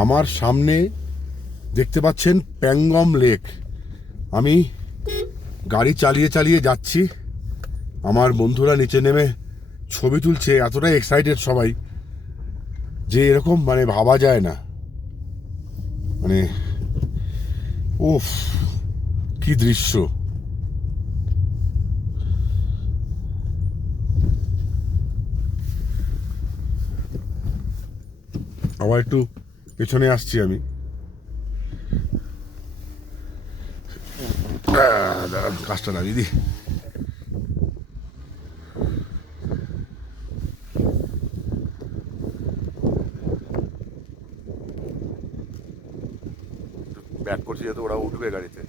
আমার সামনে দেখতে পাচ্ছেন প্যাংগম লেক। আমি গাড়ি চালিয়ে চালিয়ে যাচ্ছি, আমার বন্ধুরা নিচে নেমে ছবি তুলছে। এতটাই এক্সাইটেড সবাই যে এরকম মানে ভাবা যায় না। মানে উফ, কি দৃশ্য! আবার একটু পেছনে আসছি আমি। কাজটা না দিদি, ব্যাক করছি যেহেতু ওরা উঠবে গাড়িতে।